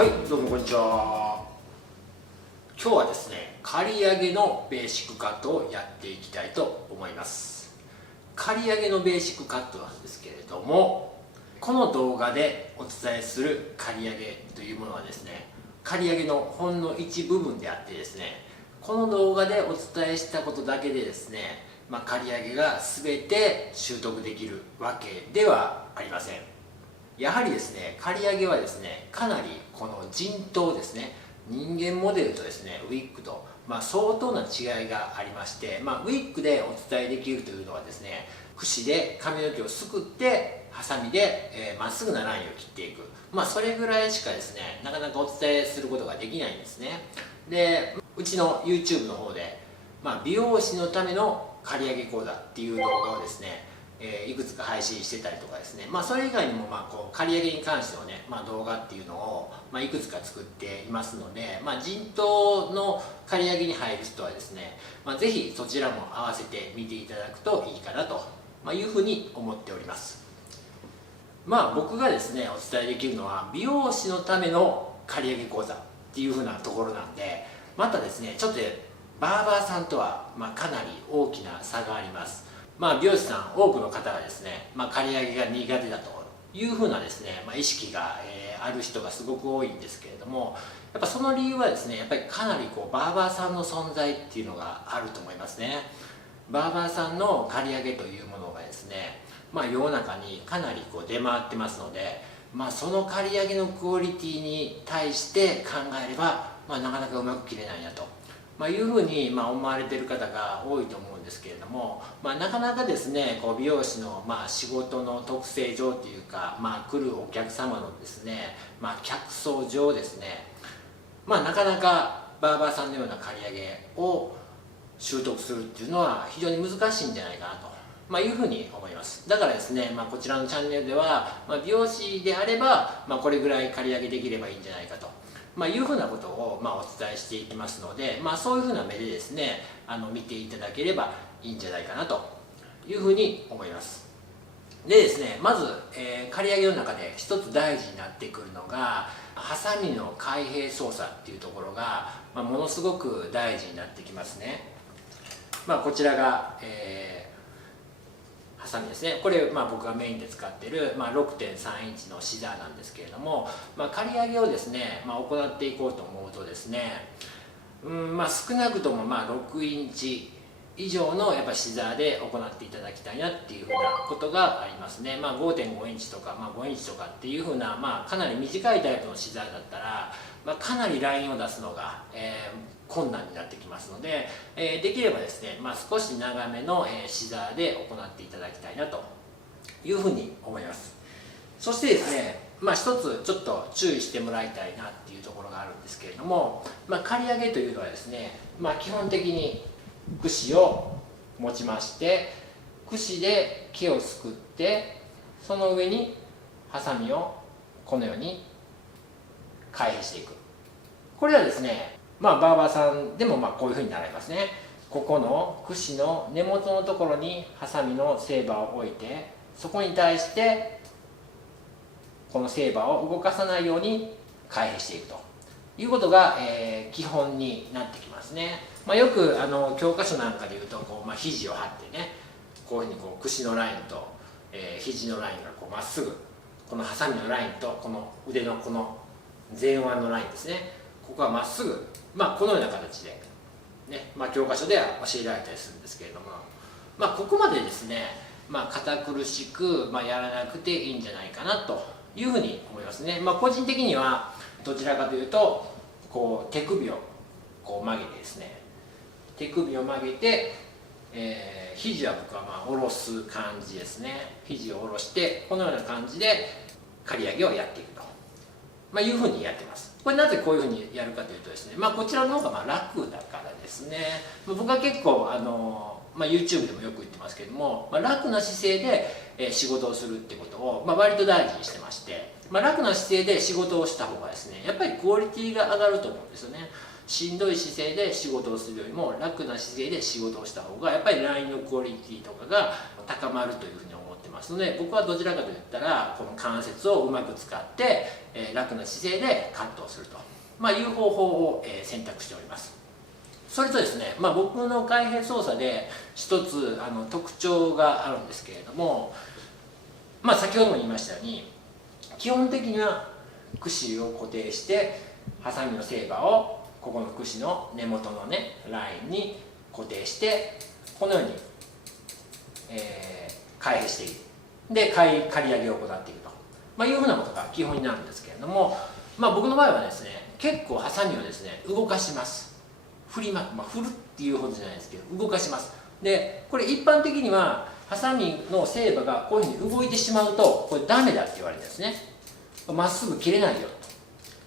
はい、どうもこんにちは。今日はですね、刈り上げのベーシックカットをやっていきたいと思います。刈り上げのベーシックカットなんですけれども、この動画でお伝えする刈り上げというものはですね、刈り上げのほんの一部分であってですね、この動画でお伝えしたことだけでですね、刈り上げが全て習得できるわけではありません。やはりですね、刈り上げはですね、かなりこの人痘ですね、人間モデルとですね、ウィッグと、相当な違いがありまして、ウィッグでお伝えできるというのはですね、櫛で髪の毛をすくってハサミでまっすぐなラインを切っていく、それぐらいしかですね、なかなかお伝えすることができないんですね。で、うちの YouTube の方で、美容師のための刈り上げ講座っていう動画をですね、いくつか配信してたりとかですね、それ以外にも刈り上げに関してのね、動画っていうのを、いくつか作っていますので、人痘の刈り上げに入る人はですね、ぜひそちらも合わせて見ていただくといいかなというふうに思っております。僕がですねお伝えできるのは美容師のための刈り上げ講座っていうふうなところなんで、またですねちょっとバーバーさんとはかなり大きな差があります。美容師さん多くの方がですね、刈り上げが苦手だというふうなですね、意識が、ある人がすごく多いんですけれども、やっぱその理由はですね、やっぱりかなりバーバーさんの存在っていうのがあると思いますね。バーバーさんの刈り上げというものがですね、世の中にかなり出回ってますので、その刈り上げのクオリティに対して考えれば、なかなかうまく切れないなと。いうふうに思われている方が多いと思うんですけれども、なかなかですね美容師の仕事の特性上というか、来るお客様のですね、客層上ですね、なかなかバーバーさんのような刈り上げを習得するっていうのは非常に難しいんじゃないかなと、いうふうに思います。だからですね、こちらのチャンネルでは、美容師であれば、これぐらい刈り上げできればいいんじゃないかと。いうふうなことをお伝えしていきますので、そういうふうな目でですね見ていただければいいんじゃないかなというふうに思います。でですね、まず、刈り上げの中で一つ大事になってくるのがハサミの開閉操作っていうところが、ものすごく大事になってきますね。こちらが、ハサミですね。これ、僕がメインで使っている、6.3 インチのシザーなんですけれども、刈り上げをですね、行っていこうと思うとですね、少なくとも6インチ以上のやっぱシザーで行っていただきたいなっていうふうなことがありますね。5.5 インチとか、5インチとかっていうふうな、かなり短いタイプのシザーだったら、かなりラインを出すのが、困難になってきますので、できればですね、少し長めのシザーで行っていただきたいなというふうに思います。そしてですね、一つちょっと注意してもらいたいなっていうところがあるんですけれども、刈り上げというのはですね、基本的に櫛を持ちまして、櫛で毛をすくって、その上にハサミをこのように開閉していく。これはですね、バーバーさんでもこういうふうに習いますね。ここの櫛の根元のところにハサミのセーバーを置いて、そこに対してこのセーバーを動かさないように開閉していくということが、基本になってきますね。よく教科書なんかでいうと肘を張ってね、こういうふうに櫛のラインと、肘のラインがまっすぐ、このハサミのラインとこの腕のこの前腕のラインですね、ここはまっすぐ、このような形で、ね、教科書では教えられたりするんですけれども、ここまでですね、堅苦しく、やらなくていいんじゃないかなというふうに思いますね。個人的にはどちらかというと手首を曲げてですね、手首を曲げて、肘は僕は下ろす感じですね。肘を下ろしてこのような感じで刈り上げをやっていくと、いうふうにやってます。これなぜこういうふうにやるかというとですね、こちらの方が楽だからですね。僕は結構YouTube でもよく言ってますけれども、楽な姿勢で仕事をするってことを、割と大事にしてまして、楽な姿勢で仕事をした方がですね、やっぱりクオリティが上がると思うんですよね。しんどい姿勢で仕事をするよりも楽な姿勢で仕事をした方がやっぱり LINE のクオリティとかが高まるというふうに思ってます。ますので、僕はどちらかといったらこの関節をうまく使って、楽な姿勢でカットをすると、いう方法を、選択しております。それとですね、僕の開閉操作で一つ特徴があるんですけれども、先ほども言いましたように、基本的には串を固定してハサミのセーバーをここの串の根元のねラインに固定してこのように、開閉していくで刈り上げを行っていくと、いうふうなことが基本になるんですけれども、僕の場合はですね結構ハサミをですね動かします。振るっていうほどじゃないですけど動かします。でこれ一般的にはハサミのセーバーがこういうふうに動いてしまうとこれダメだって言われてるんですね。まっすぐ切れないよと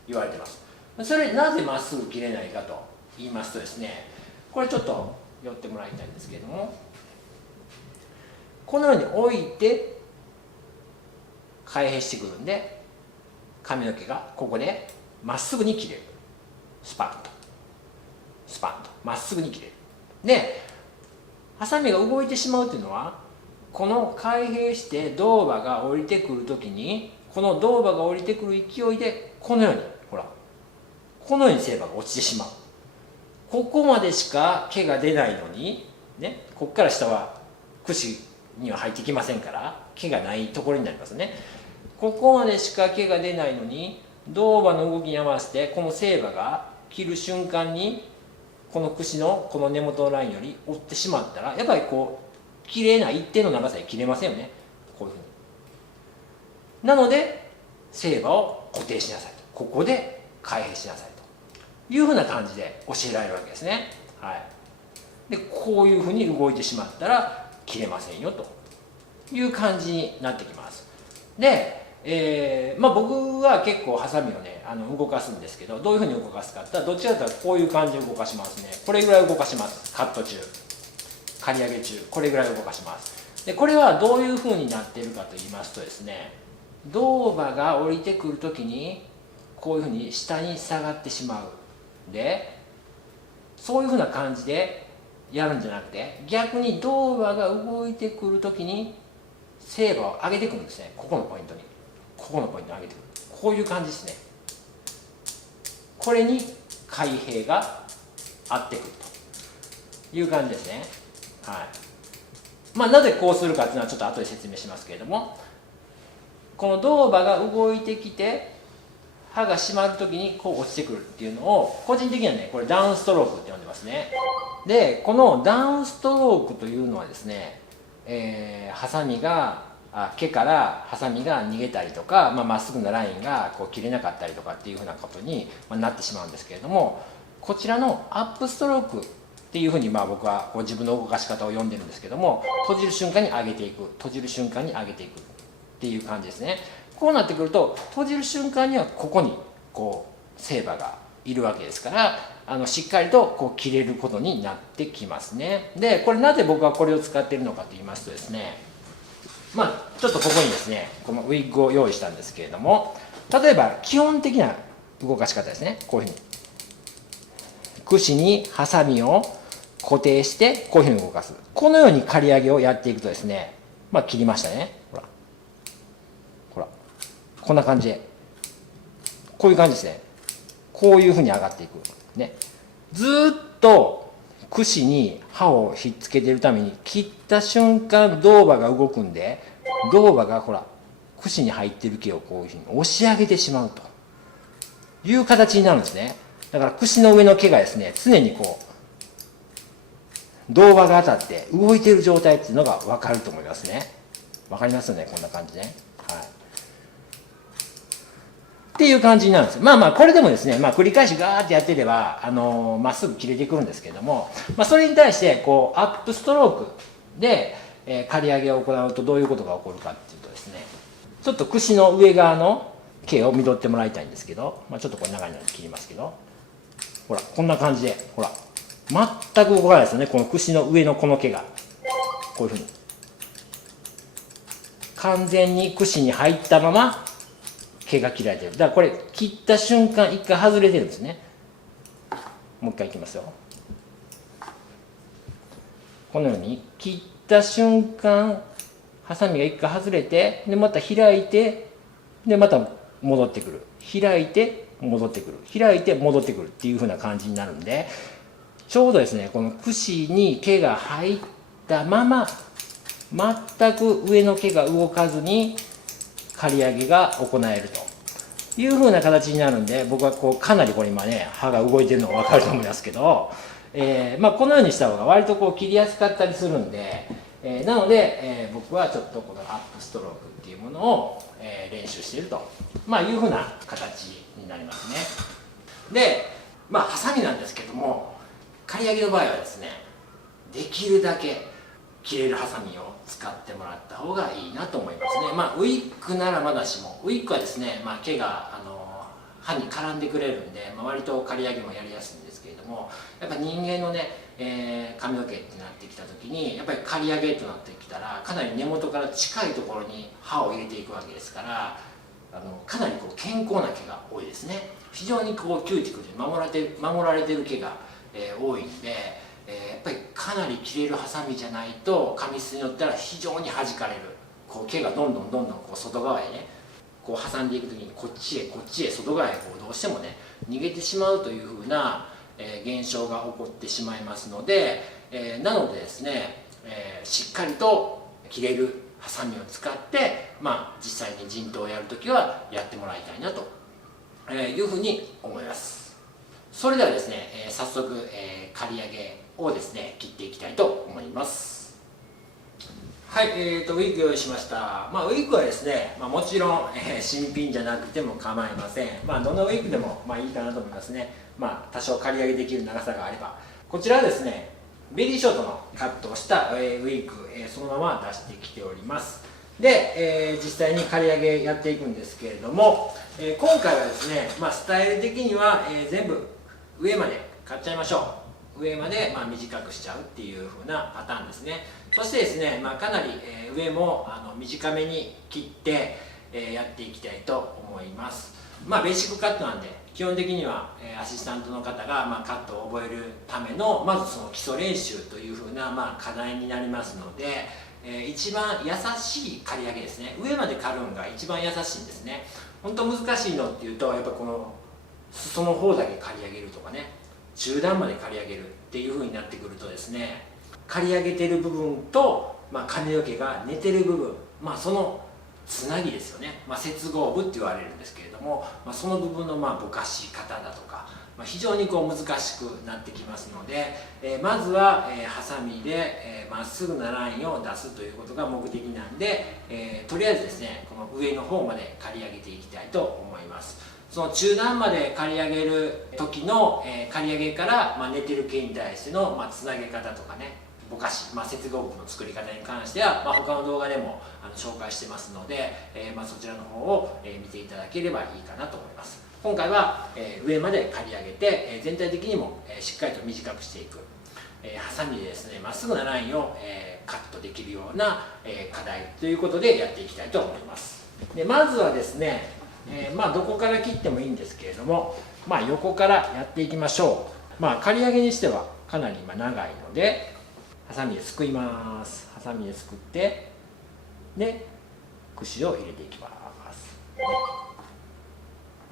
言われてます。それなぜまっすぐ切れないかと言いますとですね、これちょっと寄ってもらいたいんですけれども、このように置いて開閉してくるんで髪の毛がここでまっすぐに切れる。スパンとスパンとまっすぐに切れる。でハサミが動いてしまうというのは、この開閉して銅刃が降りてくるときにこの銅刃が降りてくる勢いでこのようにほらこのようにセーバーが落ちてしまう。ここまでしか毛が出ないのにね、ここから下は串には入ってきませんから毛がないところになりますね。ここまでしか毛が出ないのに銅刃の動きに合わせてこのセーバーが切る瞬間にこの串のこの根元のラインより折ってしまったらやっぱりこう綺麗な一定の長さで切れませんよね。こういうふうに。なのでセーバーを固定しなさいと、ここで開閉しなさいというふうな感じで教えられるわけですね。はい、でこういうふうに動いてしまったら切れませんよという感じになってきます。で、僕は結構ハサミをね動かすんですけど、どういうふうに動かすかって言ったらどちらかというとこういう感じで動かしますね。これぐらい動かします。カット中刈り上げ中これぐらい動かします。でこれはどういうふうになっているかと言いますとですね、銅刃が降りてくるときにこういうふうに下に下がってしまう。でそういうふうな感じでやるんじゃなくて、逆に銅刃が動いてくるときにセーバーを上げてくるんですね。ここのポイントに上げてくる、こういう感じですね。これに開閉が合ってくるという感じですね。はい、なぜこうするかっていうのはちょっと後で説明しますけれども、この銅刃が動いてきて刃が閉まるときにこう落ちてくるっていうのを個人的にはねこれダウンストロークって呼んでますね。でこのダウンストロークというのはですね、ハサミが毛からハサミが逃げたりとか、まっすぐなラインがこう切れなかったりとかっていうふうなことになってしまうんですけれども、こちらのアップストロークっていうふうに僕はこう自分の動かし方を読んでるんですけども、閉じる瞬間に上げていく、閉じる瞬間に上げていくっていう感じですね。こうなってくると閉じる瞬間にはここにこうセーバーがいるわけですから、しっかりとこう切れることになってきますね。でこれなぜ僕はこれを使っているのかと言いますとですね、ちょっとここにですねこのウィッグを用意したんですけれども、例えば基本的な動かし方ですね。こういうふうに串にハサミを固定してこういうふうに動かす、このように刈り上げをやっていくとですね、切りましたね。ほらこんな感じでこういう感じですね。こういうふうに上がっていくね。ずっと串に刃をひっつけているために切った瞬間銅刃が動くんで、銅刃がほら串に入っている毛をこういうふうに押し上げてしまうという形になるんですね。だから串の上の毛がですね常にこう銅刃が当たって動いている状態っていうのが分かると思いますね。分かりますよね、こんな感じね。はい、っていう感じになるんです。これでもですね、繰り返しガーってやってればまっすぐ切れてくるんですけれども、それに対してこうアップストロークで、刈り上げを行うとどういうことが起こるかっていうとですね、ちょっと串の上側の毛を見とってもらいたいんですけど、ちょっとこれ長いので切りますけど、ほらこんな感じでほら全く動かないですよね。この串の上のこの毛がこういうふうに完全に串に入ったまま毛が切られてる。だからこれ切った瞬間一回外れてるんですね。もう一回いきますよ。このように切った瞬間ハサミが一回外れて、でまた開いて、でまた戻ってくる、開いて戻ってくる、開いて戻ってくるっていう風な感じになるんで、ちょうどですねこの串に毛が入ったまま全く上の毛が動かずに刈り上げが行えるという風な形になるんで、僕はこうかなりこれ今ね刃が動いてるのが分かると思いますけど、このようにした方が割とこう切りやすかったりするんで、なので、僕はちょっとこのアップストロークっていうものを、練習していると、いう風な形になりますね。で、ハサミなんですけども、刈り上げの場合はですね、できるだけ切れるハサミを使ってもらった方がいいなと思いますね。ウィッグならまだしも、ウィッグはですね、毛が刃に絡んでくれるんで、割と刈り上げもやりやすいんですけれども、やっぱ人間のね、髪の毛ってなってきた時にやっぱり刈り上げとなってきたらかなり根元から近いところに刃を入れていくわけですから、かなりこう健康な毛が多いですね。非常にこうキューティクルで守られてる毛が、多いんで、やっぱりかなり切れるハサミじゃないと髪質によったら非常に弾かれる、こう毛がどんどんこう外側へねこう挟んでいく時にこっちへ外側へこうどうしてもね逃げてしまうというふうな現象が起こってしまいますので、なのでですね、しっかりと切れるハサミを使って、実際に陣頭をやるときはやってもらいたいなというふうに思います。それではですね、早速、刈り上げをですね切っていきたいと思います。はい、ウィッグ用意しました。ウィッグはですね、もちろん、新品じゃなくても構いません。どのウィッグでもいいかなと思いますね。多少刈り上げできる長さがあれば。こちらはですね、ベリーショートのカットをした、ウィッグ、そのまま出してきております。で、実際に刈り上げやっていくんですけれども、今回はですね、スタイル的には、全部上まで刈っちゃいましょう。上まで短くしちゃうっていう風なパターンですね。そしてですね、かなり上も短めに切ってやっていきたいと思います。ベーシックカットなんで基本的にはアシスタントの方がカットを覚えるためのまずその基礎練習という風な課題になりますので、一番優しい刈り上げですね。上まで刈るのが一番優しいんですね。本当難しいのっていうとやっぱこの裾の方だけ刈り上げるとかね、中段まで刈り上げるっていう風になってくるとですね、刈り上げてる部分と、髪の毛が寝てる部分、そのつなぎですよね、接合部って言われるんですけれども、その部分のぼかし方だとか、非常にこう難しくなってきますので、まずはハサミでまっすぐなラインを出すということが目的なんで、とりあえずですねこの上の方まで刈り上げていきたいと思います。その中段まで刈り上げる時の刈り上げから寝てる毛に対してのつなげ方とかね、ぼかし、接合部の作り方に関しては他の動画でも紹介してますので、そちらの方を見ていただければいいかなと思います。今回は上まで刈り上げて全体的にもしっかりと短くしていく、ハサミでですねまっすぐなラインをカットできるような課題ということでやっていきたいと思います。でまずはですねどこから切ってもいいんですけれども、横からやっていきましょう。刈り上げにしてはかなり今長いのでハサミですくいます。ハサミですくってで串を入れていきます。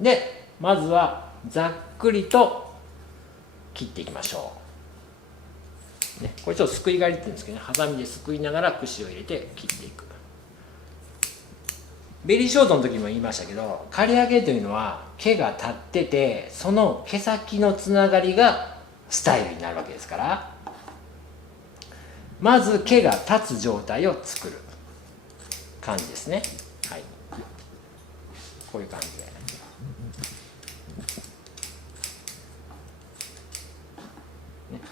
でまずはざっくりと切っていきましょう、これちょっとすくい刈りって言うんですけどね、ハサミですくいながら串を入れて切っていく。ベリーショートの時も言いましたけど、刈り上げというのは毛が立っててその毛先のつながりがスタイルになるわけですから、まず毛が立つ状態を作る感じですね。はい、こういう感じで、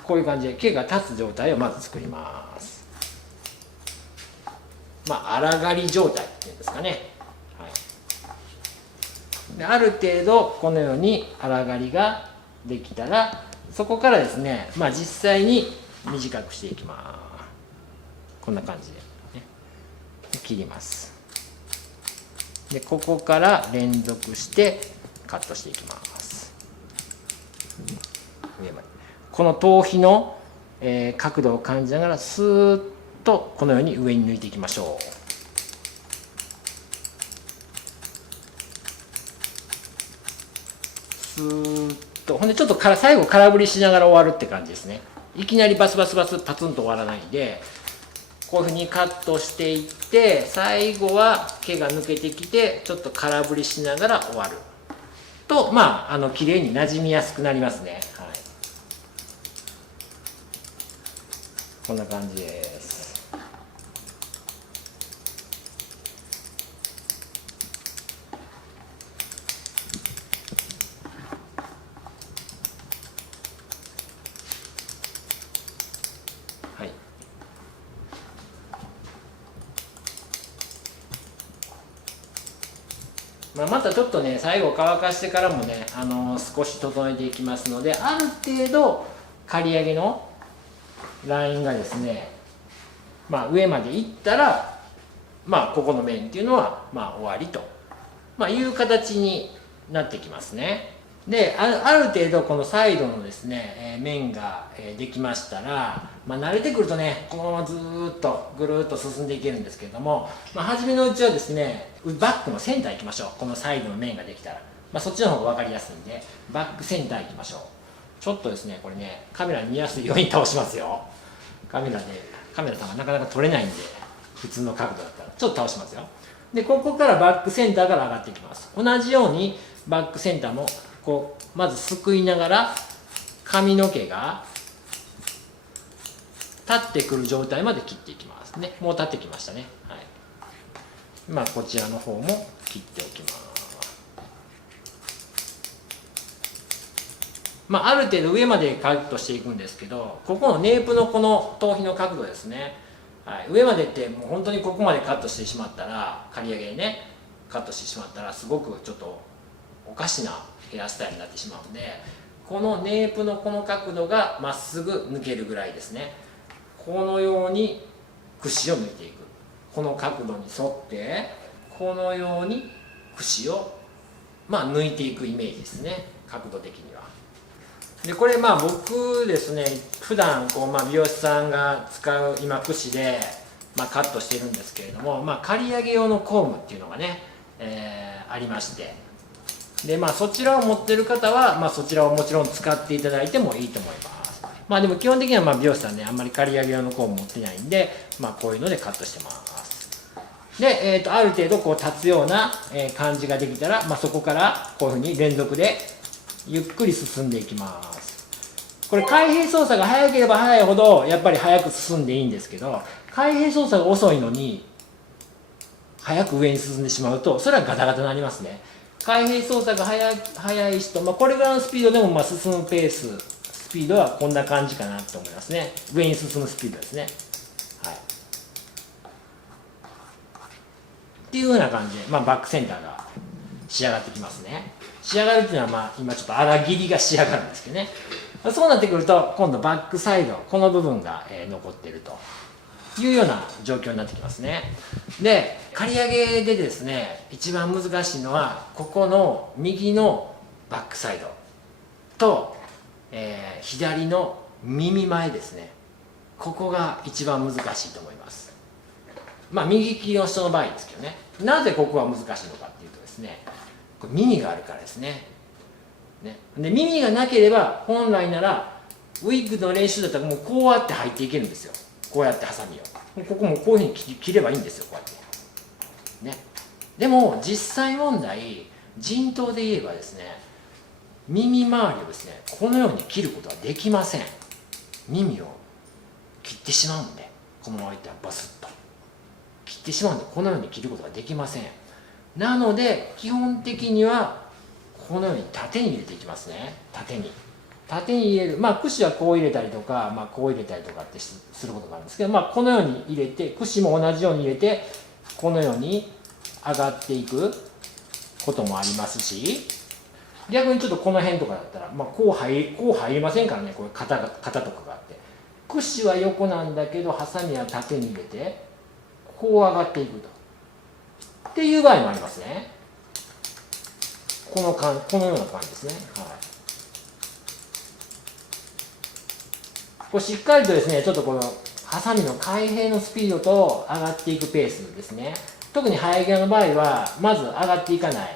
こういう感じで毛が立つ状態をまず作ります。荒刈り状態っていうんですかね。である程度このように荒刈りができたら、そこからですね、実際に短くしていきます。こんな感じで、切ります。でここから連続してカットしていきます。上までこの頭皮の、角度を感じながらスーッとこのように上に抜いていきましょう。スーッと、ほんでちょっと最後空振りしながら終わるって感じですね。いきなりバスバスバスパツンと終わらないで、こういうふうにカットしていって、最後は毛が抜けてきてちょっと空振りしながら終わると、綺麗に馴染みやすくなりますね。はい、こんな感じです。はい、またちょっとね、最後乾かしてからもね、少し整えていきますので、ある程度刈り上げのラインがですね、上までいったら、ここの面っていうのは終わりと、いう形になってきますね。で、ある程度このサイドのですね、面ができましたら、慣れてくるとね、このままずーっとぐるーっと進んでいけるんですけれども、初めのうちはですね、バックのセンター行きましょう。このサイドの面ができたら、そっちの方が分かりやすいんで、バックセンター行きましょう。ちょっとですね、これね、カメラに見やすいように倒しますよ。カメラさんがなかなか撮れないんで、普通の角度だったらちょっと倒しますよ。で、ここからバックセンターから上がっていきます。同じようにバックセンターもこうまずすくいながら髪の毛が立ってくる状態まで切っていきますね。もう立ってきましたね。はい、こちらの方も切っておきます。ある程度上までカットしていくんですけど、ここのネープのこの頭皮の角度ですね、はい、上までってもう本当にここまでカットしてしまったら、刈り上げでねカットしてしまったらすごくちょっとおかしなヘアスタイルになってしまうんで、このネープのこの角度がまっすぐ抜けるぐらいですね。このように櫛を抜いていく。この角度に沿ってこのように櫛を抜いていくイメージですね、角度的には。でこれ僕ですね、普段美容師さんが使う今櫛で、カットしてるんですけれども、刈り上げ用のコームっていうのがね、ありまして、でそちらを持ってる方は、そちらをもちろん使っていただいてもいいと思います。でも基本的には美容師さんね、あんまり刈り上げ用のコーム持ってないんで、こういうのでカットしてます。で、ある程度こう立つような感じができたら、そこからこういうふうに連続でゆっくり進んでいきます。これ開閉操作が早ければ早いほどやっぱり早く進んでいいんですけど、開閉操作が遅いのに早く上に進んでしまうと、それはガタガタになりますね。開閉操作が早い人、これぐらいのスピードでも進むペース、スピードはこんな感じかなと思いますね。上に進むスピードですね。はい、っていうふうな感じで、バックセンターが仕上がってきますね。仕上がるっていうのは、今ちょっと粗切りが仕上がるんですけどね。そうなってくると、今度バックサイド、この部分が残っているというような状況になってきますね。で、刈り上げでですね、一番難しいのは、ここの右のバックサイドと、左の耳前ですね。ここが一番難しいと思います。右利きの人の場合ですけどね。なぜここが難しいのかっていうとですね、これ耳があるからですね。で耳がなければ本来ならウィッグの練習だったらもうこうやって入っていけるんですよ。こうやってハサミをここもこういうふうに切ればいいんですよ、こうやってね。でも実際問題、人痘で言えばですね、耳周りをですねこのように切ることはできません。耳を切ってしまうんで、このままいったらバスッと切ってしまうんで、このように切ることができません。なので基本的にはこのように縦に入れていきますね。縦に入れる。櫛はこう入れたりとか、こう入れたりとかってすることがあるんですけど、このように入れて、櫛も同じように入れて、このように上がっていくこともありますし、逆にちょっとこの辺とかだったら、こう入りませんからね、これ肩とかがあって。櫛は横なんだけど、ハサミは縦に入れて、こう上がっていくと。っていう場合もありますね。このような感じですね。これしっかりとですね、ちょっとこのハサミの開閉のスピードと上がっていくペースですね。特に生え際の場合は、まず上がっていかない。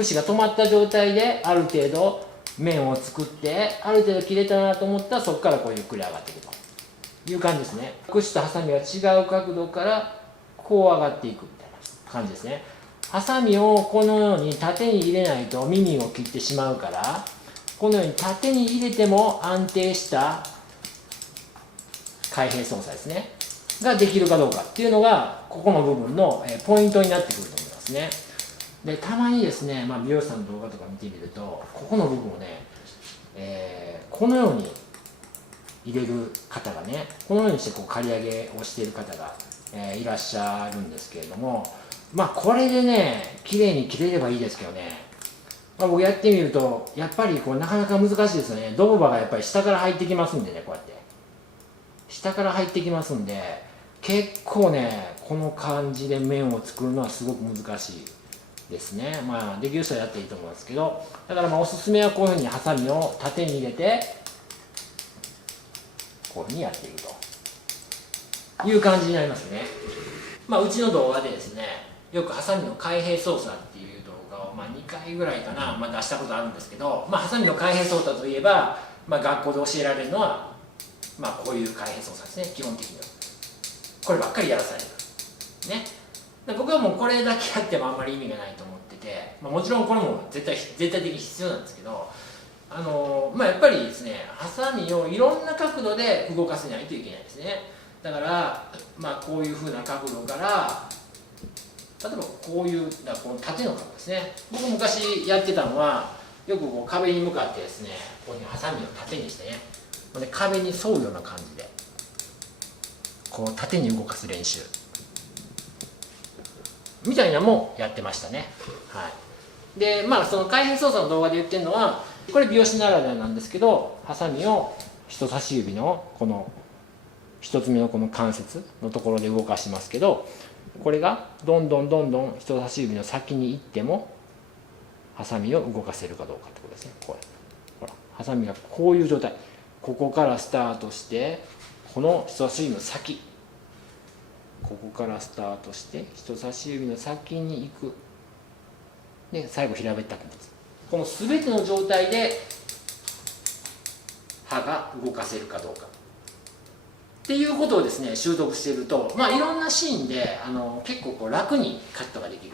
串が止まった状態である程度面を作って、ある程度切れたなと思ったらそこからこうゆっくり上がっていくという感じですね。串とハサミが違う角度からこう上がっていくみたいな感じですね。ハサミをこのように縦に入れないと耳を切ってしまうから、このように縦に入れても安定した開閉操作ですねができるかどうかっていうのがここの部分のポイントになってくると思いますね。でたまにですね、美容師さんの動画とか見てみるとここの部分をね、このように入れる方がね、このようにしてこう刈り上げをしている方が、いらっしゃるんですけれども、これでね綺麗に切れればいいですけどね、僕やってみるとやっぱりこうなかなか難しいですよね。ドボバがやっぱり下から入ってきますんでね、こうやって下から入ってきますんで、結構ねこの感じで面を作るのはすごく難しいですね。できる人はやっていいと思うんですけど、だからおすすめはこういうふうにハサミを縦に入れてこういうふうにやっていくという感じになりますね。うちの動画でですね、よくハサミの開閉操作っていう動画を2回ぐらいかな、出したことあるんですけど、ハサミの開閉操作といえば、学校で教えられるのは、こういう開閉操作ですね。基本的にはこればっかりやらされるね。僕はもうこれだけやってもあんまり意味がないと思ってて、もちろんこれも絶対的に必要なんですけど、やっぱりですね、ハサミをいろんな角度で動かせないといけないですね。だからこういうふうな角度から、例えばこういうこの縦の角度ですね。僕昔やってたのは、よくこう壁に向かってですね、こういうハサミを縦にしてね、で壁に沿うような感じでこう縦に動かす練習みたいなのもやってましたね。でその開閉操作の動画で言ってるのは、これ美容師ならではなんですけど、ハサミを人差し指のこの一つ目のこの関節のところで動かしますけど、これがどんどん人差し指の先に行ってもハサミを動かせるかどうかってことですね。これほら、ハサミがこういう状態、ここからスタートしてこの人差し指の先、ここからスタートして人差し指の先に行く、で最後平べったく持つ、この全ての状態で刃が動かせるかどうかっていうことをですね習得していると、いろんなシーンで結構こう楽にカットができる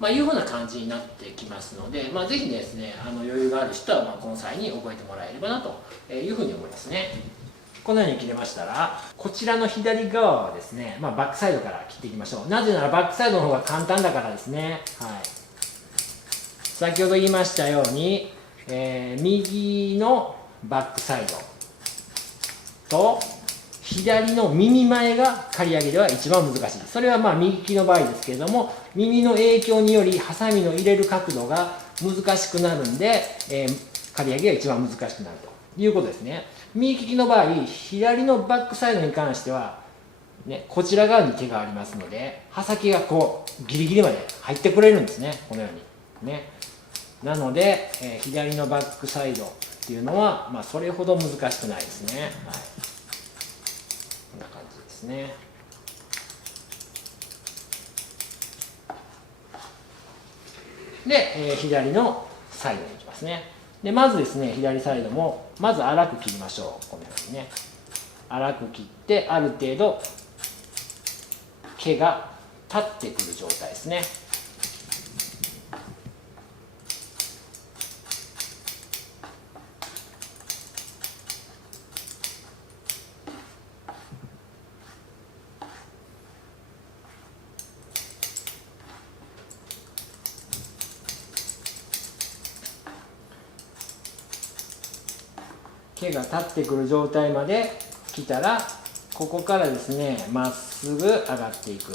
と、いうふうな感じになってきますので、ぜひですね余裕がある人はこの際に覚えてもらえればなというふうに思いますね。このように切れましたら、こちらの左側はですね、バックサイドから切っていきましょう。なぜならバックサイドの方が簡単だからですね。先ほど言いましたように、右のバックサイドと左の耳前が刈り上げでは一番難しい。それは右利きの場合ですけれども、耳の影響によりハサミの入れる角度が難しくなるんで、刈り上げが一番難しくなるということですね。右利きの場合、左のバックサイドに関しては、こちら側に手がありますので、刃先がこうギリギリまで入ってくれるんですね、このようになので、左のバックサイドっていうのは、それほど難しくないですね。こんな感じですね。で、左のサイドに行きますね。でまずですね、左サイドもまず粗く切りましょう。このようにね、粗く切って、ある程度毛が立ってくる状態ですね。毛が立ってくる状態まで来たら、ここからですねまっすぐ上がっていく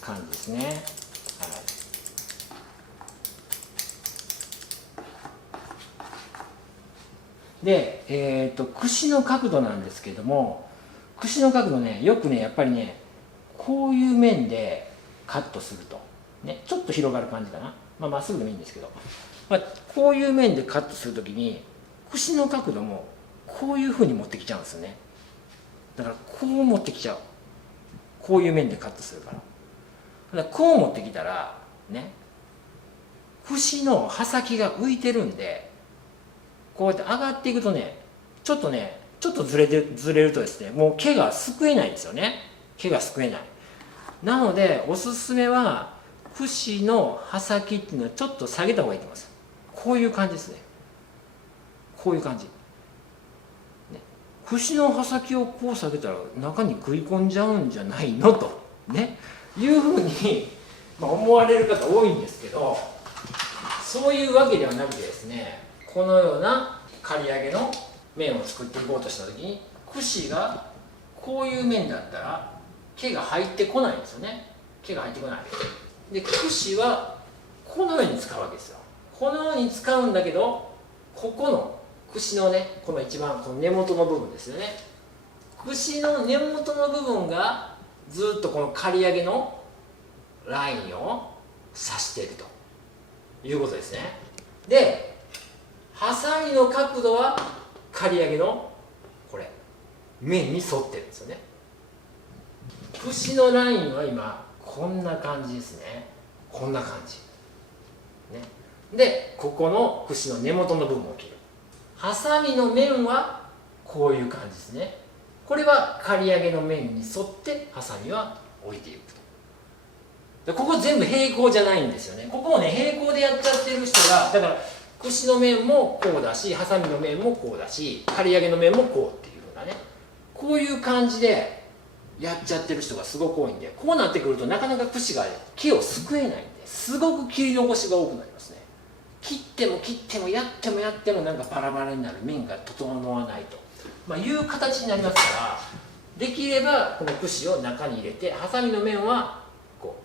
感じですね。で、串の角度なんですけども、串の角度ね、よくねやっぱりねこういう面でカットするとね、ちょっと広がる感じかな。まっすぐでもいいんですけど、こういう面でカットするときに串の角度もこういうふうに持ってきちゃうんですよね。だからこう持ってきちゃう。こういう面でカットするから。だからこう持ってきたらね、串の刃先が浮いてるんで、こうやって上がっていくとね、ちょっとずれるとですね、もう毛がすくえないんですよね。毛がすくえない。なのでおすすめは串の刃先っていうのはちょっと下げた方がいいと思います。こういう感じですね。こういう感じ、ね、串の刃先をこう下げたら中に食い込んじゃうんじゃないのとね、いうふうに思われる方多いんですけど、そういうわけではなくてですね、このような刈り上げの面を作っていこうとした時に、串がこういう面だったら毛が入ってこないんですよね。毛が入ってこないで、串はこのように使うわけですよ。このように使うんだけど、ここの串のね、この一番この根元の部分ですよね。串の根元の部分がずっとこの刈り上げのラインを指しているということですね。で、ハサミの角度は刈り上げのこれ面に沿ってるんですよね。串のラインは今こんな感じですね。こんな感じ、ね、でここの串の根元の部分を切る。ハサミの面はこういう感じですね。これは刈り上げの面に沿ってハサミは置いていくと。でここ全部平行じゃないんですよね。ここをね平行でやっちゃってる人が、だから串の面もこうだし、ハサミの面もこうだし、刈り上げの面もこうっていうふうなね、こういう感じでやっちゃってる人がすごく多いんで、こうなってくるとなかなか串が木をすくえないんで、すごく切り残しが多くなりますね。切ってもやってもなんかバラバラになる、面が整わないと、いう形になりますから、できればこの串を中に入れて、ハサミの面はこ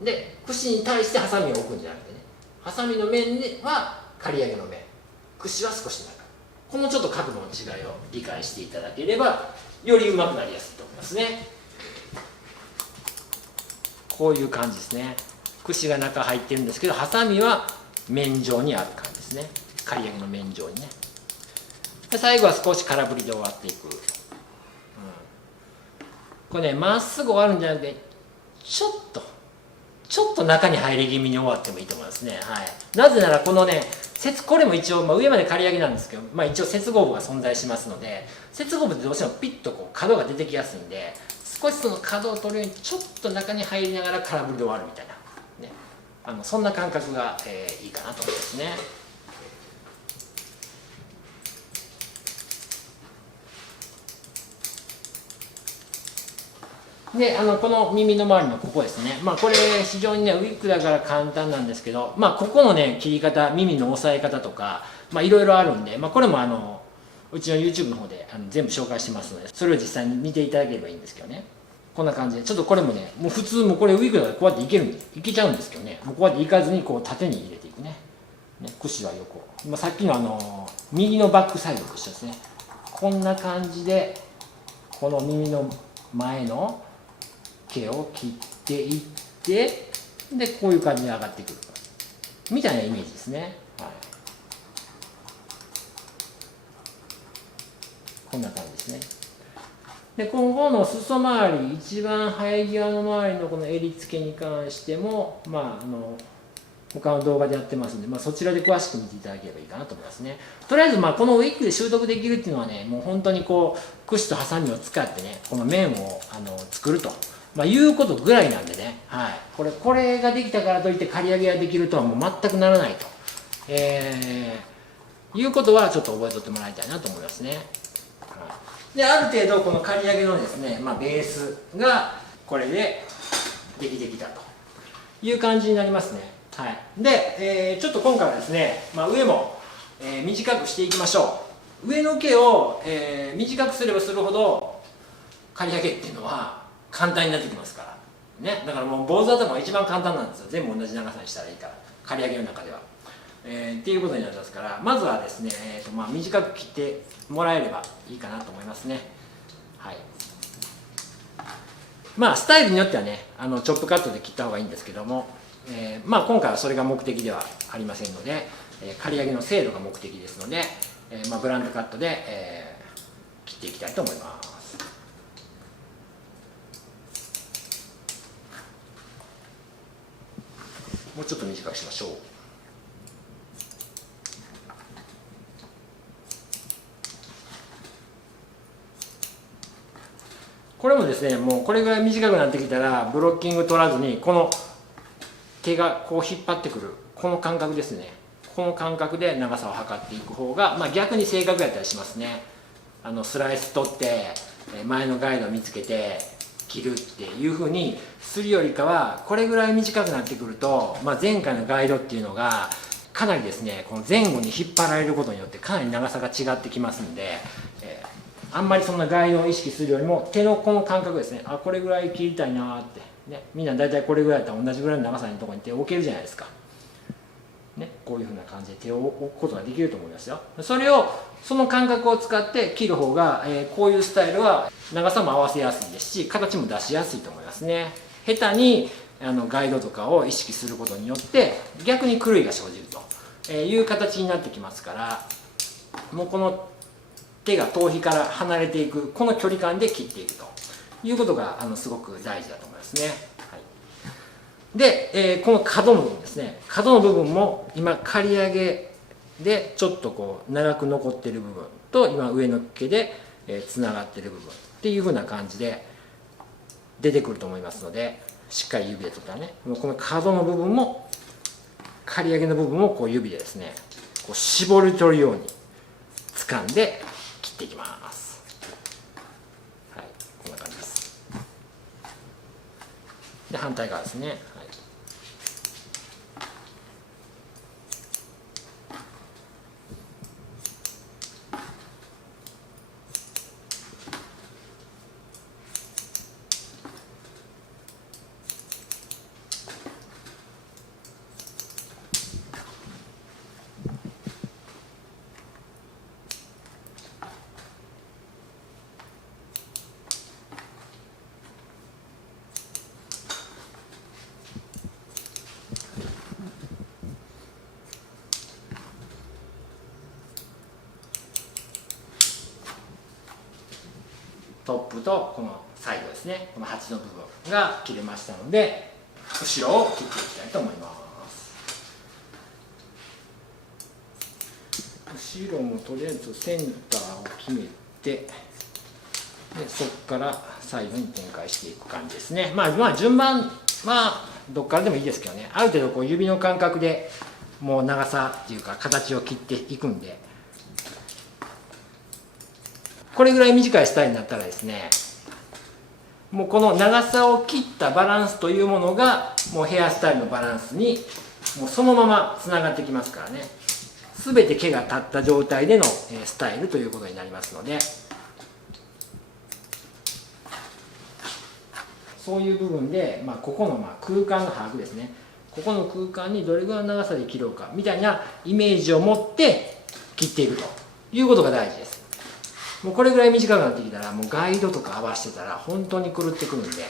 うで、串に対してハサミを置くんじゃなくてね、ハサミの面は刈り上げの面、串は少し中、このちょっと角度の違いを理解していただければよりうまくなりやすいと思いますね。こういう感じですね。串が中入ってるんですけど、ハサミは面上にある感じですね。刈り上げの面上にね。で最後は少し空振りで終わっていく、これねまっすぐ終わるんじゃなくて、ちょっと中に入り気味に終わってもいいと思いますね。はい、なぜならこのねこれも一応、上まで刈り上げなんですけど、一応接合部が存在しますので、接合部ってどうしてもピッとこう角が出てきやすいんで、少しその角を取るようにちょっと中に入りながら空振りで終わるみたいな、ね、そんな感覚が、いいかなと思いますね。でこの耳の周りのここですね、これ非常にねウィッグだから簡単なんですけど、ここのね切り方、耳の押さえ方とかいろいろあるんで、これもうちの YouTube の方で全部紹介してますので、それを実際に見ていただければいいんですけどね。こんな感じで、ちょっとこれもね、もう普通もこれウィッグだからこうやっていけちゃうんですけどね、もうこうやっていかずにこう縦に入れていくね。串は横、さっきの右のバックサイドと一緒ですね。こんな感じでこの耳の前の毛を切っていって、でこういう感じに上がってくるみたいなイメージですね。はい、こんな感じですね。で今後の裾周り、一番生え際の周りのこの襟付けに関しても、他の動画でやってますんで、そちらで詳しく見ていただければいいかなと思いますね。とりあえずこのウィッグで習得できるっていうのはね、もう本当にこう櫛とハサミを使ってね、この面を作ると、いうことぐらいなんでね、はい、これができたからといって刈り上げができるとはもう全くならないと、いうことはちょっと覚えておいてもらいたいなと思いますね。である程度この刈り上げのですね、ベースがこれでできてきたという感じになりますね。はい、で、ちょっと今回はですね、上も、短くしていきましょう。上の毛を、短くすればするほど刈り上げっていうのは簡単になってきますからね。だからもう坊主頭が一番簡単なんですよ。全部同じ長さにしたらいいから、刈り上げの中では。っていうことになりますから、まずはですね、短く切ってもらえればいいかなと思いますね。はい、スタイルによってはね、チョップカットで切った方がいいんですけども、今回はそれが目的ではありませんので、刈り上げの精度が目的ですので、ブランドカットで、切っていきたいと思います。もうちょっと短くしましょう。これもですね、もうこれぐらい短くなってきたらブロッキング取らずに、この手がこう引っ張ってくるこの感覚ですね、この感覚で長さを測っていく方が、逆に正確やったりしますね。スライス取って前のガイドを見つけて切るっていう風にするよりかは、これぐらい短くなってくると、前回のガイドっていうのがかなりですね、この前後に引っ張られることによってかなり長さが違ってきますんで、あんまりそんなガイドを意識するよりも手のこの感覚ですね、あ、これぐらい切りたいなーって、ね、みんな大体これぐらいだったら同じぐらいの長さのところに手を置けるじゃないですか、ね、こういうふうな感じで手を置くことができると思いますよ。その感覚を使って切る方が、こういうスタイルは長さも合わせやすいですし、形も出しやすいと思いますね。下手にガイドとかを意識することによって逆に狂いが生じるという形になってきますから、もうこの手が頭皮から離れていくこの距離感で切っていくということがすごく大事だと思いますね。はい、で、この角の部分ですね、角の部分も今刈り上げでちょっとこう長く残っている部分と今上の毛でつながっている部分っていう風な感じで出てくると思いますので、しっかり指で取ったらね、この角の部分も刈り上げの部分もこう指でですね、こう絞り取るように掴んで切っていきます。はい、こんな感じです。で、反対側ですね。はい、トップとこのサイドですね、この鉢の部分が切れましたので、後ろを切っていきたいと思います。後ろもとりあえずセンターを決めて、でそこからサイドに展開していく感じですね。順番はどっからでもいいですけどね、ある程度こう指の感覚でもう長さっていうか形を切っていくんで、これぐらい短いスタイルになったらですね、もうこの長さを切ったバランスというものがもうヘアスタイルのバランスにもうそのままつながってきますからね、全て毛が立った状態でのスタイルということになりますので、そういう部分で、ここの空間の把握ですね、ここの空間にどれぐらいの長さで切ろうかみたいなイメージを持って切っていくということが大事です。もうこれぐらい短くなってきたら、もうガイドとか合わせてたら本当に狂ってくるんで、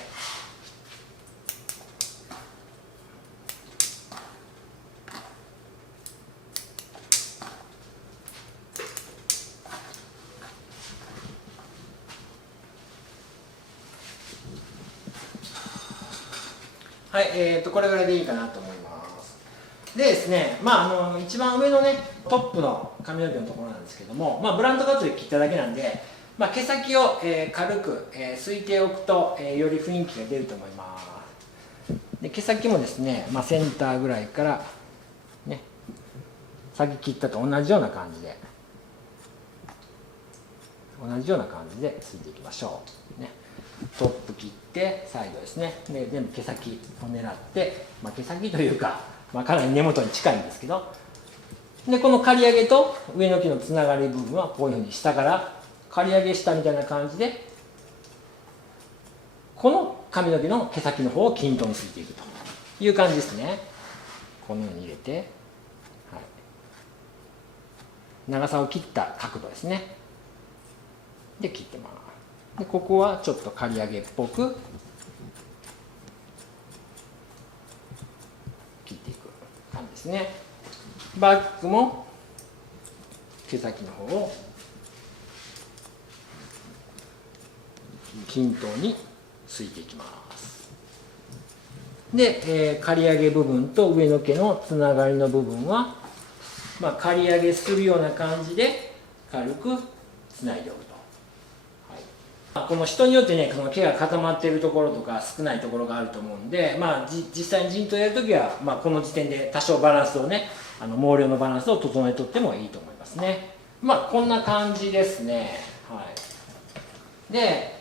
はい、これぐらいでいいかなと思います。でですね、一番上のねトップの髪の毛のところなんですけども、ブラントカットで切っただけなんで、毛先を、軽く、すいておくと、より雰囲気が出ると思います。で毛先もですね、センターぐらいからね、先切ったと同じような感じですいていきましょう、ね、トップ切ってサイドですね、で全部毛先を狙って、毛先というか、かなり根元に近いんですけど、でこの刈り上げと上の毛のつながり部分はこういうふうに下から刈り上げ下みたいな感じで、この髪の毛の毛先の方を均等にすいていくという感じですね。このように入れて、はい、長さを切った角度ですね、で切ってます。でここはちょっと刈り上げっぽく切っていく感じですね。バックも毛先の方を均等にすいていきます。で、刈り上げ部分と上の毛のつながりの部分は、刈り上げするような感じで軽くつないでおくと、はい、この人によってね、その毛が固まっているところとか少ないところがあると思うんで、実際に陣頭やるときは、この時点で多少バランスをね、毛量のバランスを整えとってもいいと思いますね。こんな感じですね。はい。で、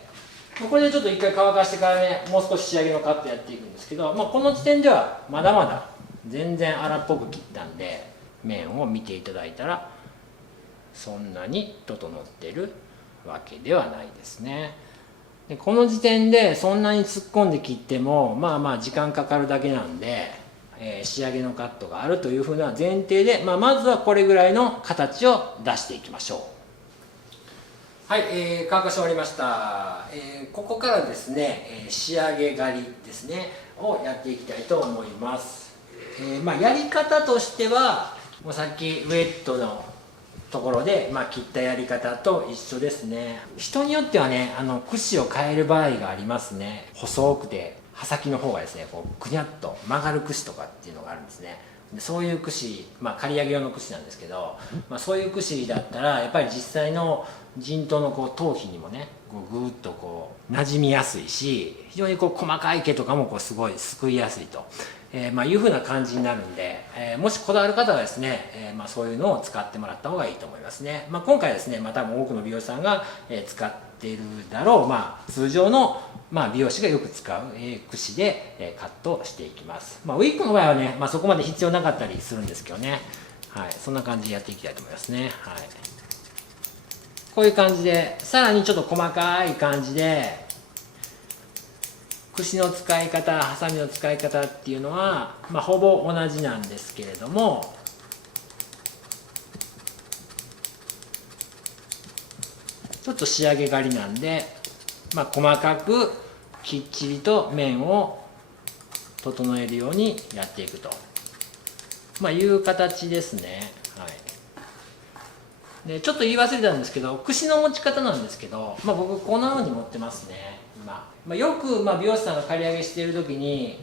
これでちょっと一回乾かしてからね、もう少し仕上げのカットやっていくんですけど、この時点ではまだまだ全然粗っぽく切ったんで、面を見ていただいたらそんなに整ってるわけではないですね。でこの時点でそんなに突っ込んで切っても時間かかるだけなんで、仕上げのカットがあるというふうな前提で、まずはこれぐらいの形を出していきましょう。はい、乾かし終わりました。ここからですね、仕上げ刈りですねをやっていきたいと思います。やり方としてはもうさっきウェットのところで、切ったやり方と一緒ですね。人によってはね、櫛を変える場合がありますね。細くて刃先の方がですね、こうくにゃっと曲がる櫛とかっていうのがあるんですね。でそういう櫛、刈り上げ用の櫛なんですけど、そういう櫛だったらやっぱり実際の陣頭のこう頭皮にもね、こうぐーっとこう馴染みやすいし、非常にこう細かい毛とかもこうすごいすくいやすいと。いう風な感じになるんで、もしこだわる方はですね、そういうのを使ってもらった方がいいと思いますね。今回ですね、多分多くの美容師さんが、使っているだろう、通常の、美容師がよく使う、櫛で、カットしていきます。ウィッグの場合はね、そこまで必要なかったりするんですけどね、はい、そんな感じでやっていきたいと思いますね。はい、こういう感じでさらにちょっと細かい感じで櫛の使い方、ハサミの使い方っていうのは、ほぼ同じなんですけれども、ちょっと仕上げ刈りなんで、細かくきっちりと面を整えるようにやっていくと、いう形ですね。はい、でちょっと言い忘れたんですけど、櫛の持ち方なんですけど、僕このように持ってますね。よく美容師さんが刈り上げしている時に、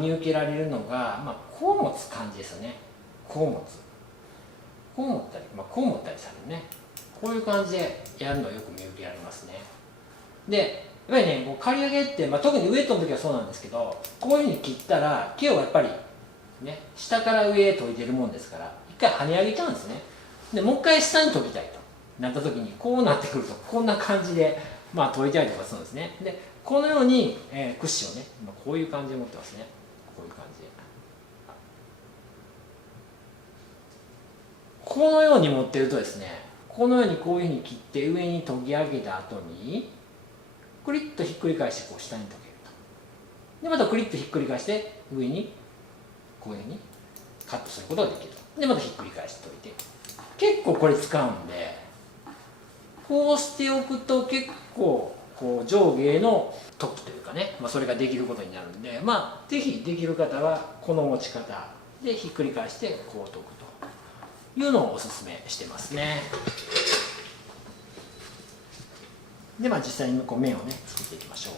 見受けられるのが、こう持つ感じですよね。こう持つ、こう持ったり、こう持ったりされるね。こういう感じでやるのをよく見受けられますね。でやっぱりね、刈り上げって、特にウエットの時はそうなんですけど、こういうふうに切ったら毛をやっぱりね、下から上へ研いでるもんですから一回跳ね上げちゃうんですね。でもう一回下に研ぎたいとなった時に、こうなってくるとこんな感じで研いだりとかするんですね。でこのように、櫛をね、こういう感じで持ってますね。こういう感じでこのように持ってるとですね、このようにこういうふうに切って上に研ぎ上げた後にクリッとひっくり返してこう下に研げると。でまたクリッとひっくり返して上にこういうふうにカットすることができると。でまたひっくり返して研いで、結構これ使うんで、こうしておくと結構こう上下へのトップというかね、それができることになるんで、是非できる方はこの持ち方でひっくり返してこう研ぐというのをおすすめしてますね。で実際にこう面をね作っていきましょう。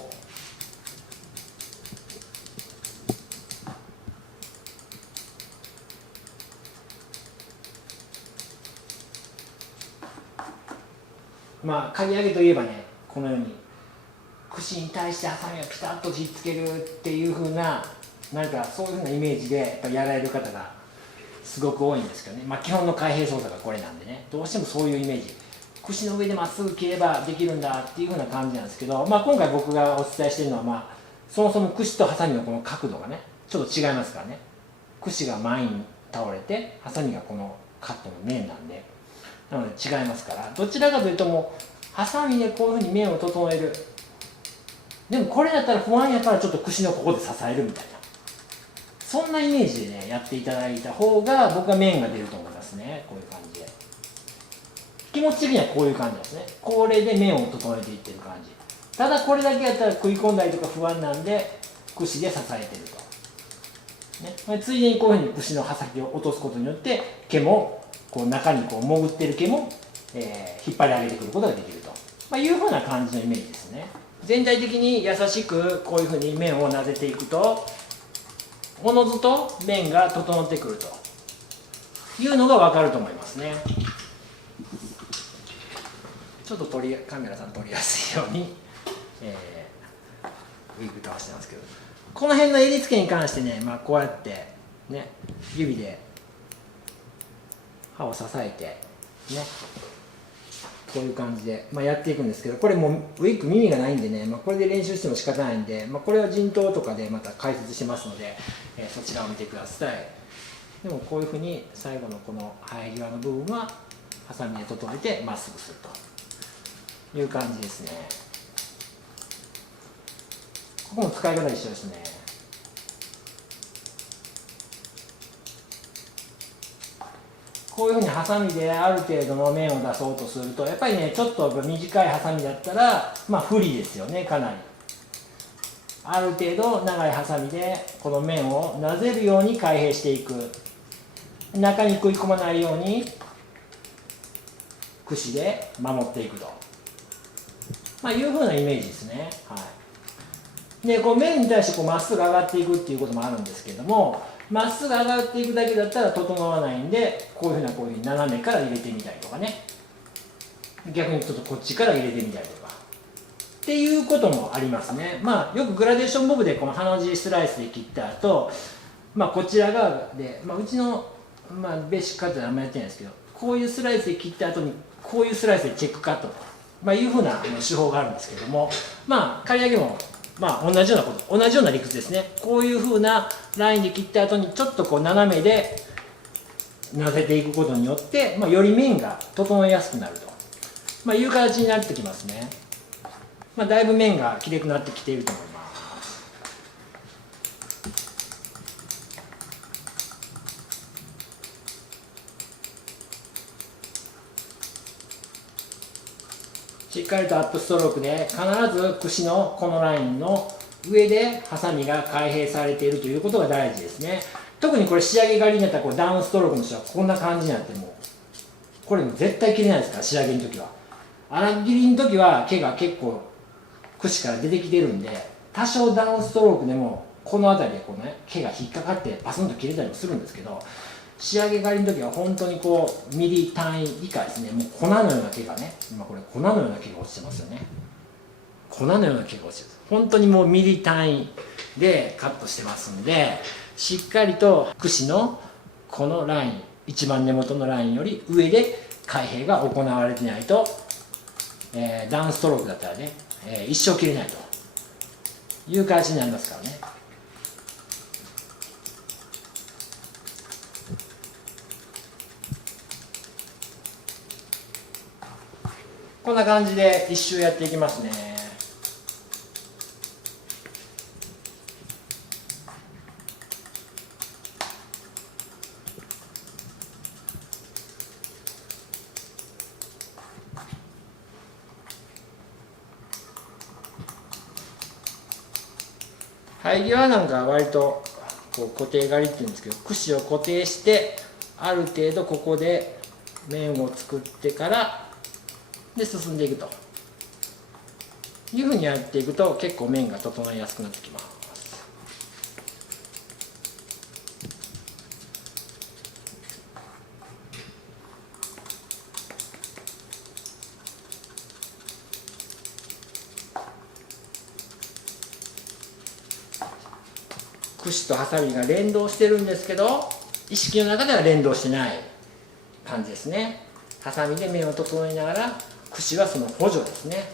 刈り上げといえばね、このように櫛に対してハサミをピタッとひっつけるっていう風な、なんかそういう風なイメージでやっぱやられる方がすごく多いんですけどね、基本の開閉操作がこれなんでね、どうしてもそういうイメージ、櫛の上でまっすぐ切ればできるんだっていう風な感じなんですけど、今回僕がお伝えしているのは、そもそも櫛とハサミのこの角度がねちょっと違いますからね。櫛が前に倒れてハサミがこのカットの面なんで、なので違いますから、どちらかというともうハサミでこういう風に面を整える。でもこれだったら不安やからちょっと櫛のここで支えるみたいな、そんなイメージでねやっていただいた方が僕は面が出ると思いますね。こういう感じで気持ち的にはこういう感じですね。これで面を整えていってる感じ。ただこれだけやったら食い込んだりとか不安なんで櫛で支えてると、ね、ついでにこういうふうに櫛の刃先を落とすことによって毛もこう中にこう潜ってる毛も、引っ張り上げてくることができると、いうふうな感じのイメージですね。全体的に優しくこういうふうに面をなでていくとおのずと面が整ってくるというのが分かると思いますね。ちょっとカメラさん撮りやすいようにウィッグ倒してますけど、この辺の襟付けに関してね、こうやってね指で刃を支えてねこういう感じで、やっていくんですけど、これもうウィッグ耳がないんでね、これで練習しても仕方ないんで、これは陣頭とかでまた解説してますので、そちらを見てください。でもこういうふうに最後のこの生え際の部分はハサミで整えてまっすぐするという感じですね。ここも使い方一緒ですね。こういうふうにハサミである程度の面を出そうとすると、やっぱりねちょっと短いハサミだったら不利ですよね。かなりある程度長いハサミでこの面をなぜるように開閉していく、中に食い込まないように櫛で守っていくと、いうふうなイメージですね。でこう面に対してまっすぐ上がっていくっていうこともあるんですけども、まっすぐ上がっていくだけだったら整わないんで、こういうふうに斜めから入れてみたりとかね、逆にちょっとこっちから入れてみたりとかっていうこともありますね。よくグラデーションボブでこのハの字スライスで切った後、こちら側で、うちの、ベーシックカットであんまりやってないですけど、こういうスライスで切った後にこういうスライスでチェックカットと、いうふうな手法があるんですけども、刈り上げも同じようなこと、同じような理屈ですね。こういうふうなラインで切った後にちょっと斜めでなぜていくことによって、より面が整えやすくなると、いう形になってきますね。だいぶ面がきれくなってきていると思います。しっかりとアップストロークで必ず櫛のこのラインの上でハサミが開閉されているということが大事ですね。特にこれ仕上げ刈りになったらダウンストロークの人はこんな感じになって、もうこれも絶対切れないですから、仕上げの時は。粗切りの時は毛が結構櫛から出てきてるんで、多少ダウンストロークでもこの辺りで毛が引っかかってパスンと切れたりもするんですけど、仕上げ刈りの時は本当にミリ単位以下ですね。もう粉のような毛がね、今これ粉のような毛が落ちてますよね。粉のような毛が落ちてる。本当にもうミリ単位でカットしてますんで、しっかりと櫛のこのライン、一番根元のラインより上で開閉が行われてないと、ダウンストロークだったらね、一生切れないという形になりますからね。こんな感じで一周やっていきますね。生え際なんかは割と固定刈りっていうんですけど、櫛を固定してある程度ここで面を作ってからで進んでいくというふうにやっていくと結構面が整いやすくなってきます。櫛とハサミが連動してるんですけど、意識の中では連動してない感じですね。ハサミで面を整えながら、櫛はその補助ですね。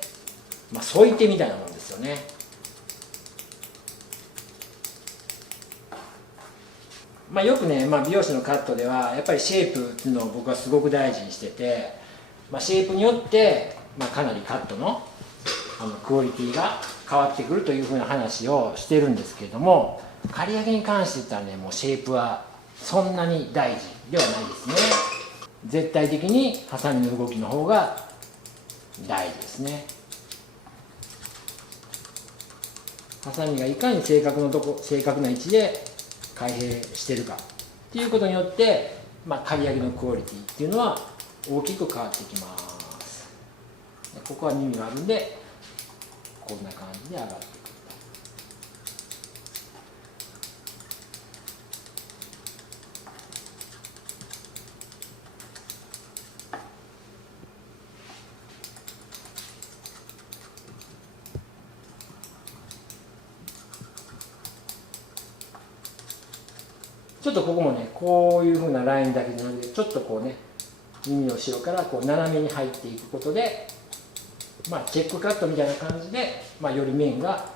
添い手みたいなもんですよね。よくね、美容師のカットではやっぱりシェイプっていうのを僕はすごく大事にしてて、シェイプによって、かなりカットのクオリティが変わってくるというふうな話をしてるんですけれども、刈り上げに関して言ったらね、もうシェイプはそんなに大事ではないですね。絶対的にハサミの動きの方が大事ですね。ハサミがいかに正確な位置で開閉してるかっていうことによって、刈り上げのクオリティっていうのは大きく変わってきます。ここは耳があるんで、こんな感じで上がってくる。ちょっとここもねこういう風なラインだけじゃなくてちょっとこうね耳の後ろからこう斜めに入っていくことで、まあ、チェックカットみたいな感じで、まあ、より面が、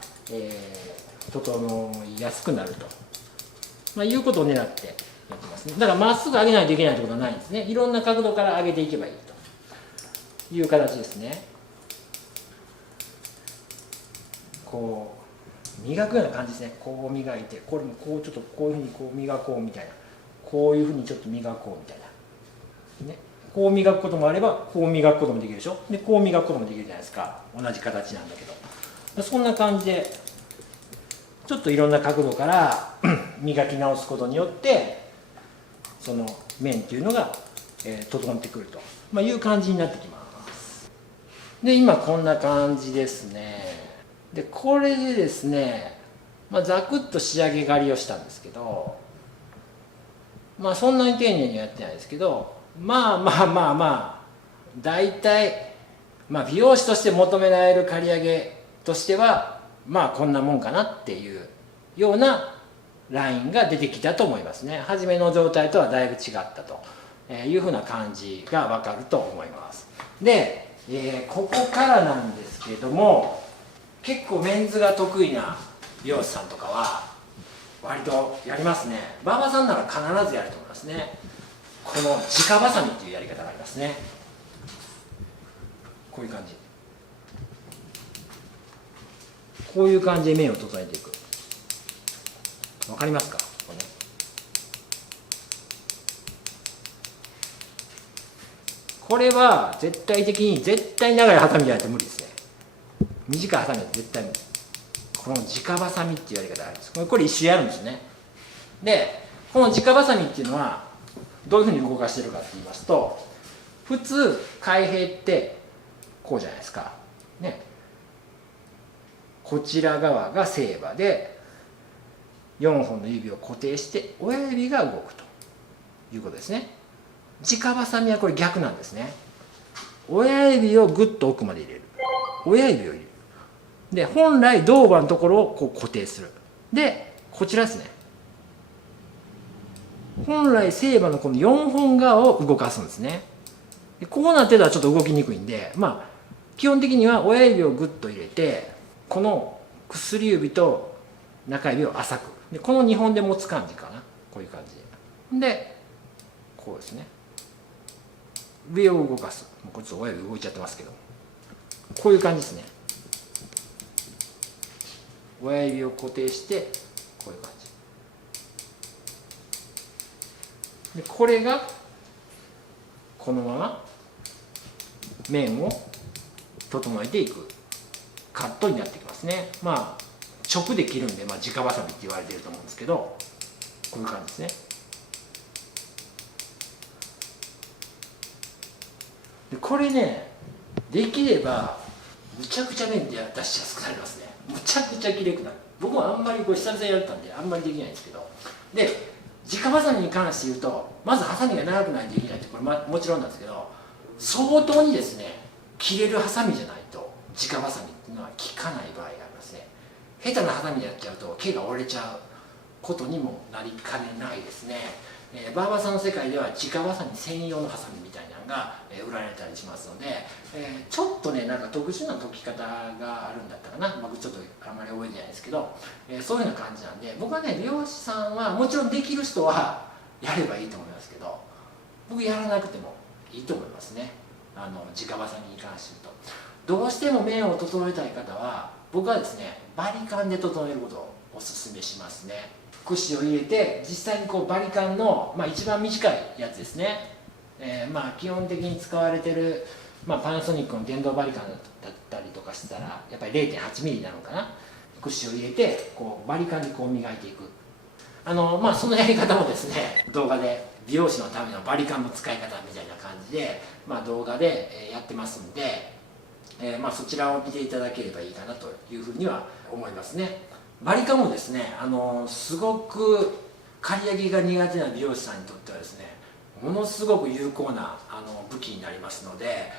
整いやすくなると、まあ、いうことを狙ってやってますね。だからまっすぐ上げないといけないってことはないんですね。いろんな角度から上げていけばいいという形ですね。こう磨くような感じですね。こう磨いて、これもこうちょっとこういうふうにこう磨こうみたいな、こういうふうにちょっと磨こうみたいな、ね、こう磨くこともあればこう磨くこともできるでしょ。でこう磨くこともできるじゃないですか。同じ形なんだけど、そんな感じでちょっといろんな角度から磨き直すことによってその面っていうのが、整ってくると、まあ、いう感じになってきます。で今こんな感じですね。でこれでですね、まあ、ざくっと仕上げ刈りをしたんですけど、まあそんなに丁寧にはやってないですけど、まあ大体、まあ、美容師として求められる刈り上げとしてはまあこんなもんかなっていうようなラインが出てきたと思いますね。初めの状態とはだいぶ違ったというふうな感じがわかると思います。で、ここからなんですけども、結構メンズが得意な美容師さんとかは割とやりますね。バーバーさんなら必ずやると思いますね。この直バサミっていうやり方がありますね。こういう感じ、こういう感じで面を整えていく。わかりますか？これね、これは絶対的に絶対長いハサミじゃないと無理ですね。短いハサミは絶対無理。この直バサミっていうやり方があるんです。これ一周やるんですね。でこの直バサミっていうのはどういうふうに動かしてるかって言いますと、普通開閉ってこうじゃないですかね。こちら側が正刃で4本の指を固定して親指が動くということですね。直バサミはこれ逆なんですね。親指をグッと奥まで入れる、親指を入れる。で本来胴刃のところをこう固定する。でこちらですね、本来正刃のこの4本側を動かすんですね。でこうなってたらちょっと動きにくいんで、まあ基本的には親指をグッと入れて、この薬指と中指を浅く、でこの2本で持つ感じかな。こういう感じでこうですね、上を動かす。もうこっち親指動いちゃってますけど、こういう感じですね。親指を固定してこういう感じで、これがこのまま面を整えていくカットになってきますね。まあ直で切るんで、まあ、直バサミって言われてると思うんですけど、こういう感じですね。でこれね、できればむちゃくちゃ面で出しやすくなりますね。むちゃくちゃきれくなる。僕もあんまりこれ久々にやったんであんまりできないんですけど、で直バサミに関して言うと、まずハサミが長くないとできないって、これ、もちろんなんですけど、相当にですね切れるハサミじゃないと直バサミっていうのは効かない場合がありますね。下手なハサミでやっちゃうと毛が折れちゃうことにもなりかねないですね。バーバーさんの世界では直バサミ専用のハサミみたいなのが売られたりしますので、ちょっとねなんか特殊な解き方があるんだったかな、僕ちょっとあんまり覚えてないですけど、そういうような感じなんで、僕はね美容師さんはもちろんできる人はやればいいと思いますけど、僕やらなくてもいいと思いますね。直バサミに関して言うと、どうしても面を整えたい方は僕はですねバリカンで整えることをおすすめしますね。櫛を入れて実際にこうバリカンの、一番短いやつですね、基本的に使われてる、パナソニックの電動バリカンだったりとかしたらやっぱり 0.8 ミリなのかな、櫛を入れてこうバリカンでこう磨いていく。そのやり方もですね動画で美容師のためのバリカンの使い方みたいな感じで、動画でやってますんで、そちらを見ていただければいいかなというふうには思いますね。バリカンもですねすごく刈り上げが苦手な美容師さんにとってはですねものすごく有効な武器になりますので、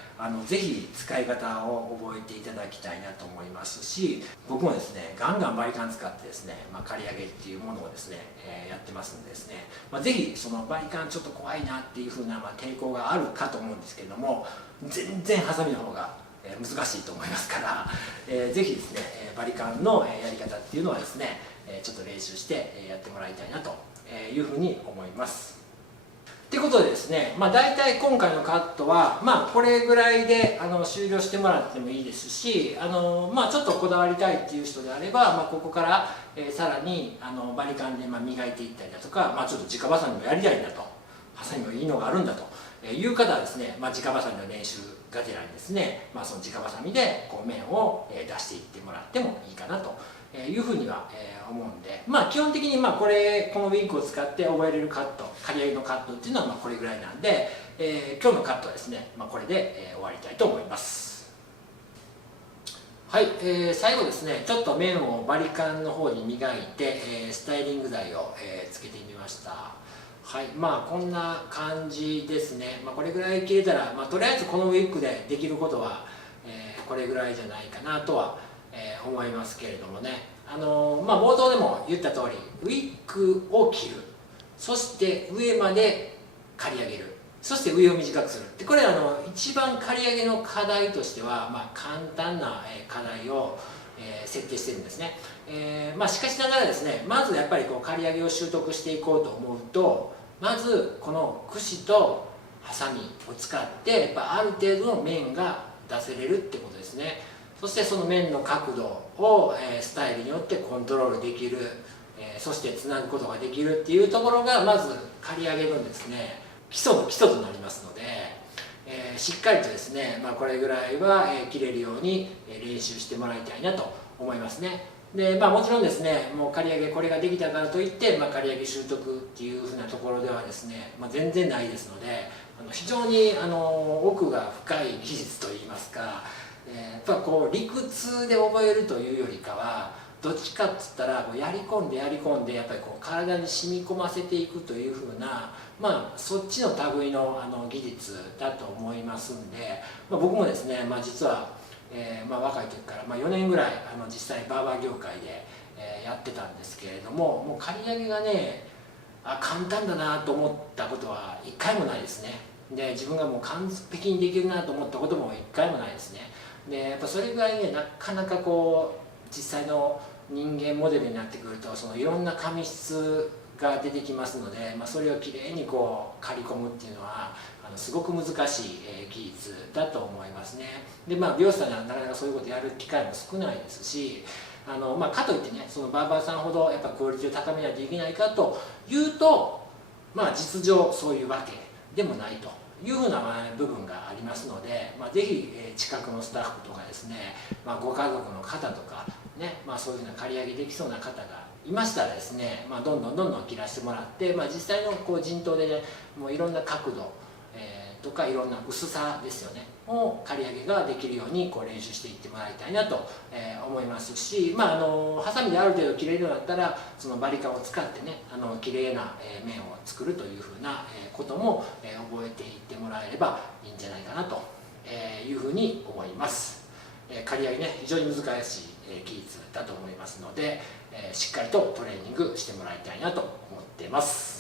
ぜひ使い方を覚えていただきたいなと思いますし、僕もですねガンガンバリカン使ってですね、刈り上げっていうものをですね、やってますんでですね、ぜひそのバリカンちょっと怖いなっていうふうな、抵抗があるかと思うんですけれども、全然ハサミの方が難しいと思いますから、ぜひですねバリカンのやり方っていうのはですねちょっと練習してやってもらいたいなというふうに思います。ということでですね、大体今回のカットは、これぐらいで終了してもらってもいいですし、ちょっとこだわりたいっていう人であれば、ここから、さらにバリカンで磨いていったりだとか、ちょっと直バサミもやりたいんだと、ハサミもいいのがあるんだという方はですね、直バサミの練習がてらにですね、その直バサミでこう面を出していってもらってもいいかなというふうには思うんで、基本的にこのウィッグを使って覚えれるカット、刈り上げのカットっていうのはこれぐらいなんで、今日のカットはですね、これで終わりたいと思います。はい、最後ですね、ちょっと面をバリカンの方に磨いて、スタイリング剤を、つけてみました。はい、こんな感じですね。これぐらい切れたら、とりあえずこのウィッグでできることは、これぐらいじゃないかなとは、思いますけれどもね。冒頭でも言った通り、ウィッグを切る、そして上まで刈り上げる、そして上を短くするって、これ一番刈り上げの課題としては、簡単な課題を設定してるんですね。しかしながらですね、まずやっぱりこう刈り上げを習得していこうと思うと、まずこの櫛とハサミを使ってやっぱある程度の面が出せれるってことですね。そしてその面の角度をスタイルによってコントロールできる、そしてつなぐことができるっていうところがまず刈り上げのですね基礎の基礎となりますので、しっかりとですね、これぐらいは切れるように練習してもらいたいなと思いますね。でもちろんですね、もう刈り上げこれができたからといって、刈り上げ習得っていうふうなところではですね、全然ないですので、非常に奥が深い技術といいますか、やっぱこう理屈で覚えるというよりかは、どっちかっつったらやり込んでやっぱりこう体に染み込ませていくというふうな、そっちの類の技術だと思いますんで、僕もですね、実は、若い時から4年ぐらい実際バーバー業界でやってたんですけれども、もう刈り上げがね簡単だなと思ったことは一回もないですね。で自分がもう完璧にできるなと思ったことも一回もないですね。でやっぱそれぐらいね、なかなかこう実際の人間モデルになってくると、そのいろんな紙質が出てきますので、それをきれいにこう刈り込むっていうのはすごく難しい技術だと思いますね。で美容師さんにはなかなかそういうことやる機会も少ないですし、かといってね、そのバーバーさんほどやっぱクオリティを高めないといけないかというと、実情そういうわけでもないというふうな部分がありますので、ぜひ近くのスタッフとかですね、ご家族の方とかね、そういうふうな刈り上げできそうな方がいましたらですね、どんどん切らしてもらって、実際のこう陣頭でね、もういろんな角度、とかいろんな薄さですよねを刈り上げができるようにこう練習していってもらいたいなと思いますし、ハサミである程度切れるようになったらそのバリカンを使ってね綺麗な面を作るというふうなことも覚えていってもらえればいいんじゃないかなというふうに思います。刈り上げね、非常に難しい技術だと思いますので、しっかりとトレーニングしてもらいたいなと思っています。